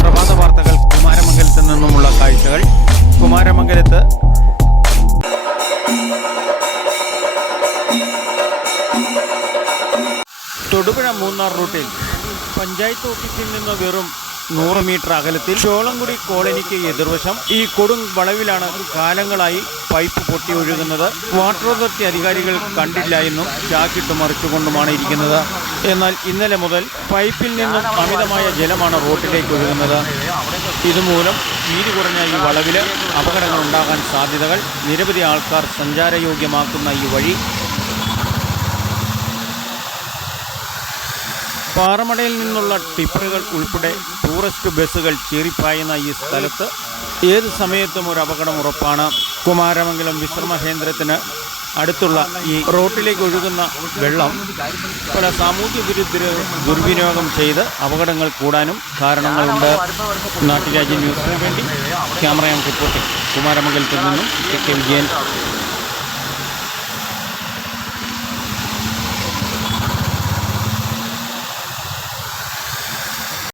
പ്രഭാത വാർത്തകൾ കുമാരമംഗലത്ത് നിന്നുമുള്ള കാഴ്ചകൾ. കുമാരമംഗലത്ത് തൊടുപുഴ മൂന്നാർ റൂട്ടിൽ പഞ്ചായത്ത് ഓഫീസിൽ നിന്ന് വെറും നൂറ് മീറ്റർ അകലത്തിൽ ചോളംകുടി കോളനിക്ക് എതിർവശം ഈ കൊടും വളവിലാണ് കാലങ്ങളായി പൈപ്പ് പൊട്ടി ഒഴുകുന്നത്. വാട്ടർ അതോറിറ്റി അധികാരികൾ കണ്ടില്ല എന്നും ചാക്കിട്ട് മറിച്ചുകൊണ്ടുമാണ് ഇരിക്കുന്നത്. എന്നാൽ ഇന്നലെ മുതൽ പൈപ്പിൽ നിന്നും അമിതമായ ജലമാണ് റോട്ടിലേക്ക് ഒഴുകുന്നത്. ഇതുമൂലം വീതി കുറഞ്ഞ ഈ വളവിൽ അപകടങ്ങൾ ഉണ്ടാകാൻ സാധ്യതകൾ നിരവധി ആൾക്കാർ സഞ്ചാരയോഗ്യമാക്കുന്ന ഈ വഴി. പാറമടയിൽ നിന്നുള്ള ടിപ്പറുകൾ ഉൾപ്പെടെ ടൂറിസ്റ്റ് ബസ്സുകൾ ചീറിപ്പായുന്ന ഈ സ്ഥലത്ത് ഏത് സമയത്തും ഒരു അപകടം ഉറപ്പാണ്. കുമാരമംഗലം വിശ്രമകേന്ദ്രത്തിന് അടുത്തുള്ള ഈ റോട്ടിലേക്ക് ഒഴുകുന്ന വെള്ളം പല സാമൂഹ്യ വിരുദ്ധര് ദുർവിനിയോഗം ചെയ്ത് അപകടങ്ങൾ കൂടാനും കാരണങ്ങളുണ്ട്. നാട്ടുരാജ്യ ന്യൂസിന് വേണ്ടി ക്യാമറയാൻ റിപ്പോർട്ടിംഗ് കുമാരമംഗലത്തിൽ നിന്നും കെ വിജയൻ